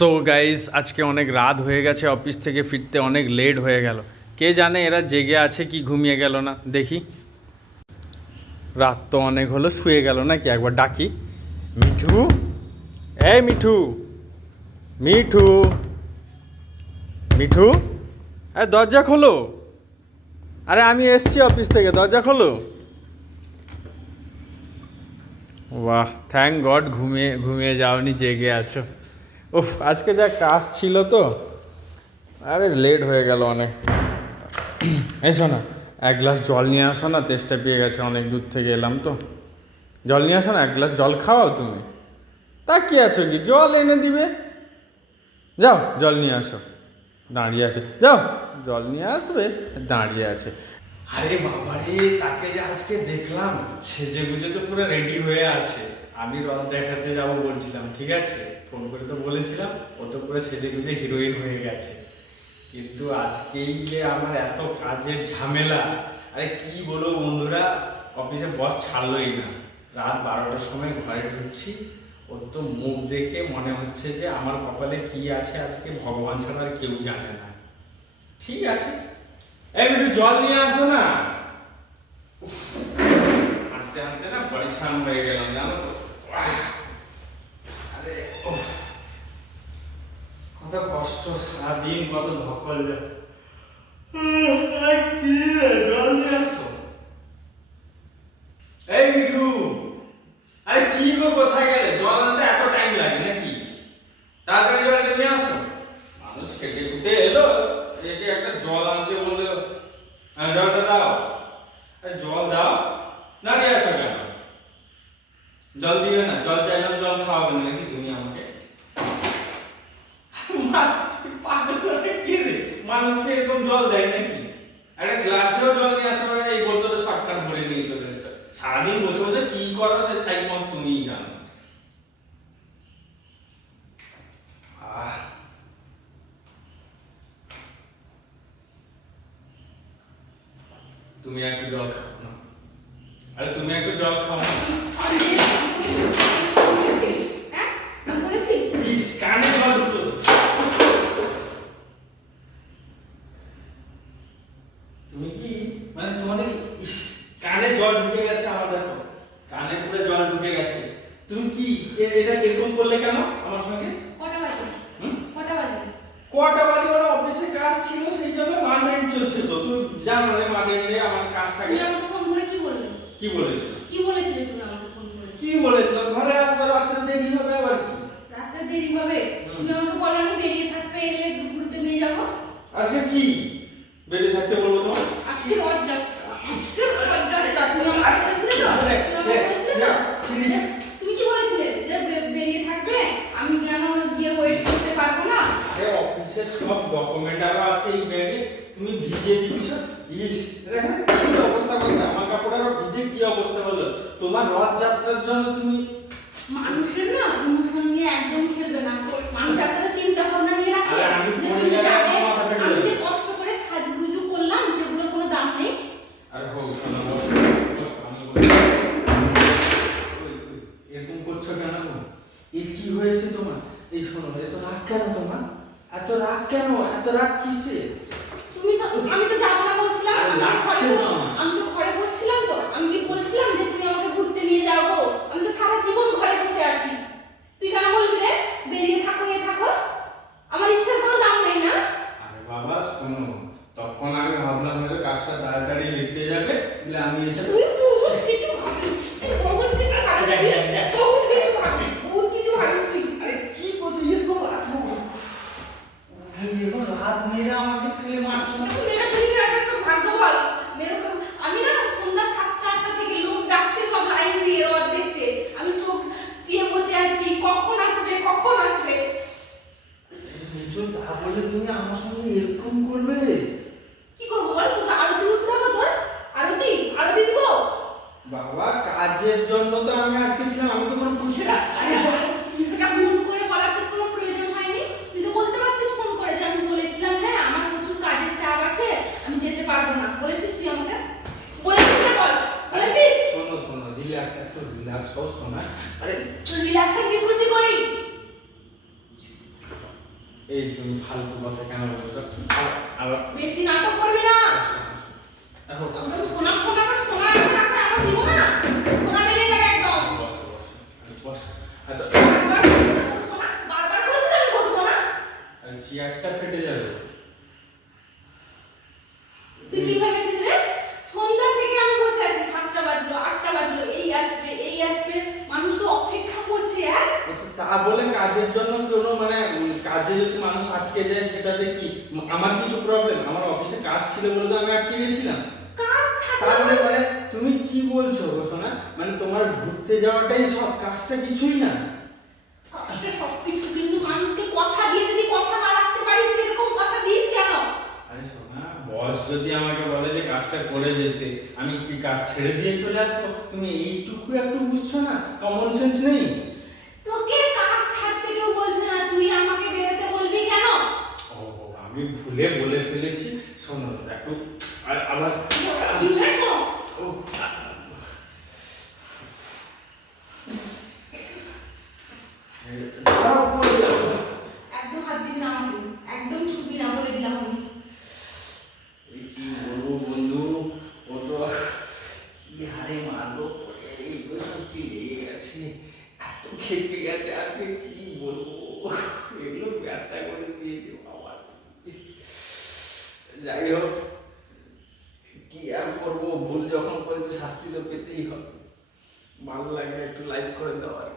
So guys আজকে অনেক রাত হয়ে গেছে অফিস থেকে ফিরতে অনেক লেট হয়ে গেল। কে জানে এরা জেগে আছে কি ঘুমিয়ে গেল না? দেখি। রাত তো অনেক হলো, শুয়ে গেল নাকি? একবার ডাকি। মিঠু? এই মিঠু। মিঠু। মিঠু? আরে, দরজা খোলো। আরে, আমি এসছি অফিস থেকে, দরজা খোলো। বাহ থ্যাংক গড ঘুমিয়ে ঘুমিয়ে যাওনি, জেগে আছো। উফ, আজকে যা কাজ ছিল তো। আরে লেট হয়ে গেল অনেক। এসো না এক গ্লাস জল নিয়ে আসো না তেষ্টা পেয়ে গেছে, অনেক দূর থেকে এলাম তো। জল নিয়ে আসো না, এক গ্লাস জল খাওয়াও তুমি। তা কি আছো কি? জল এনে দিবে। যাও, জল নিয়ে আসো। দাঁড়িয়ে আছে। যাও, জল নিয়ে আসবে, দাঁড়িয়ে আছে। আরে বাবারে, তাকে যে আজকে দেখলাম সেজে গুজে তো পুরো রেডি হয়ে আছে। আমি রথ দেখাতে যাব বলছিলাম, ঠিক আছে? ফোন করে তো বলেছিলাম, ও তো পুরো সেজে গুজে হিরোইন হয়ে গেছে। কিন্তু আজকেই যে আমার এত কাজের ঝামেলা, আরে কি বলব বন্ধুরা অফিসে বস ছাড়লোই না। রাত বারোটার সময় ঘরে ঢুকছি, ওর তো মুখ দেখে মনে হচ্ছে যে আমার কপালে কি আছে আজকে, ভগবান ছাড়া আর কেউ জানে না। ঠিক আছে? একটু জল নিয়ে আসো না। হাঁটতে হাঁটতে না পরিশ্রম হয়ে গেলাম জানো তো। আরে কত কষ্ট, সারাদিন কত ধকল কি জল নিয়ে আসো এই মিঠু আরে কি গো কোথায় গেলে জল আনতে এত টাইম লাগে নাকি তাড়াতাড়ি জলটা নিয়ে আসো মানুষ খেটে খুটে এলো একে একটা জল আনতে বলল হ্যাঁ জলটা দাও। জল দাও। দাঁড়িয়ে আছো কেন? জল দিবে না, জল চাইলাম জল খাওয়াবে না নাকি তুমি আমাকে? মানুষকে এরকম জল দেয় নাকি? একটা গ্লাসেও জল নিয়ে আসতে পারে এই বোতলে শর্টকাট ভরে নিয়ে চলে এসছে। সারাদিন বসে বসে কি করো সে ছাই মাস তুমিই জানো। তুমি একটু জল খাও না আরে তুমি একটু জল খাও না কানে জল তুমি কি মানে তোমার কানে জল ঢুকে গেছে আমার দেখো। কানে পুরো জল ঢুকে গেছে। তুমি কি এটা এরকম করলে কেন আমার সঙ্গে? কটা বাজে? হুম? কটা বাজে? কটা কাজ ছিল সেই জন্য মানদেন চলছে তো। তুমি জানো না মানদেন আমার কাজ থাকে। তুমি আমাকে ফোন করে কি বললে? কি বলেছ কি বলেছিলে তুমি আমাকে ফোন করে? কি বলেছিলাম ঘরে আসতে রাতে দেরি হবে আবার কি? রাতে দেরি হবে। তুমি আমাকে বলনি বেরিয়ে থাকতে এলে দুপুরতে নিয়ে যাব? আজকে কি? বেরিয়ে থাকতে বলব তোমার আজকে রথযাত্রা। আজকে রথযাত্রা। তুমি আমাকে বলেছিলে তো? তুমি আমাকে বলেছিলে তো? সিঁড়ি- যে তুমি কি বলেছিলে? যে বে- বেরিয়ে থাকবে? আমি কেন গিয়ে ওয়েট করতে পারব না আরে অফিসের সব ডকুমেন্ট আরও আছে এই ব্যাগে তুমি ভিজে দিচ্ছ ইস দেখো কি অবস্থা করছে আমার কাপড় ভিজে কি অবস্থা হলো তোমার রথযাত্রার জন্য তুমি মানুষের না মানুষ নেই আরে এরকম করছ কেন এই কি হয়েছে তোমার? এই শোনো, এত রাগ কেন তোমার? এত রাগ কেন? এত রাগ কিসে তুমি তো আমি তো যাব না বলছিলাম আমি তো লাগছে ঘরে না। বস- আমি তো ঘরে বসছিলাম তো আমি কি বলছিলাম যে তুমি আমাকে ঘুরতে নিয়ে যাব আমি তো সারা জীবন ঘরে বসে আছি তুই কেন বলবি রে বেরিয়ে থাকো এ থাকো আমার ইচ্ছার কোনো দাম নেই না আরে বাবা শোনো তখন আমি ভাবলাম হয়তো কাজটা তাড়াতাড়ি লিখতে যাবে তাহলে আমি এসে তুই বহুত কিছু ভাবিস তুই বহুত কিছু ভাবিস দেখ, তুই। দেখ, দেখ। বহুত কিছু ভাবিস বহুত কিছু ভাবিস তুই আরে কি করছিস এরকম রাত এরকম রাত মেরে আমাকে পেলে মারছো না তুই এটা তুই এটা তোর ভাগ্য বল এরকম আমি না সন্ধ্যা সাতটা আটটা থেকে লোক যাচ্ছে সব লাইন দিয়ে রথ দেখতে আমি চোখ দিয়ে বসে আছি কখন আসবে কখন আসবে মিঠুন তা বলে তুমি আমার সঙ্গে এরকম করবে কি করব বল তোকে আরতি উঠতে হবে তোর আরতি আরতি দিব বাবা কাজের জন্য তো আমি আটকে ছিলাম আমি তো কোনো খুশি আরে সেটা ফোন করে বলার তো কোনো প্রয়োজন হয়নি। তুই তো বলতে পারতিস ফোন করে যে আমি বলেছিলাম হ্যাঁ আমার প্রচুর কাজের চাপ আছে আমি যেতে পারব না। বলেছিস তুই আমাকে? বলেছিস না বল বলেছিস? শোনো শোনো রিল্যাক্স একটু রিল্যাক্স হও শোনা। আরে রিল্যাক্সে কি খুশি করি? এই তুমি ফালতু কথা কেন বলছো? আবার- আবার বেশি না দেখো একদম সোনা সোনা করে সোনা টাকা আমার দিব না সোনা বেরিয়ে যাবে একদম বসো বসো বসো এত বারবার বলছি না বসবো না বারবার বলছি না আমি বসবো না আর চেয়ারটা ফেটে যাবে। তুই কি ভেবেছিস রে? সন্ধ্যা থেকে আমি বসে আছি সাতটা বাজলো আটটা বাজলো এই আসবে এই আসবে মানুষ তো অপেক্ষা করছে আর তা বলে কাজের জন্য কোনো মানে কাজে যদি মানুষ আটকে যায় সেটাতে কি? আমার কিছু প্রবলেম আমার অফিসে কাজ ছিল বলে তো আমি আটকে গেছিলাম। কার থাকলে তাহলে মানে তুমি কি বলছো ঘোষণা মানে তোমার ঘুরতে যাওয়াটাই সব কাজটা কিছুই না। কাজটা সবকিছু কিন্তু মানুষকে কথা দিয়ে যদি কথা না রাখতে পারিস সেরকম কথা দিস কেন আরে সোনা বস যদি আমাকে বলে যে কাজটা করে যেতে আমি কি কাজ ছেড়ে দিয়ে চলে আসব? তুমি এইটুকু একটু বুঝছ না? কমন সেন্স নেই? তোকে কাজ ছাড়তে কেউ বলছে না তুই আমাকে বেরোতে বলবি কেন? ও আমি ভুলে বলে ফেলেছি। শোনো একটু আর- আবার দূরে শোন ও, খারাপ করে দাও। একদম হাত দিবি না আমাকে একদম ছুটবি না বলে দিলাম আমি এই কি বলব বন্ধু ও তো কি হারে মারলো পরে এইগুলো সব কি লেগে গেছে এত খেপে গেছে আছে কি বলব এগুলো ব্যথা করে দিয়েছে বাবা যাই হোক কি আর করব? ভুল যখন করেছে, শাস্তি তো পেতেই হবে। ভালো লাগে একটু লাইক করে দেওয়ার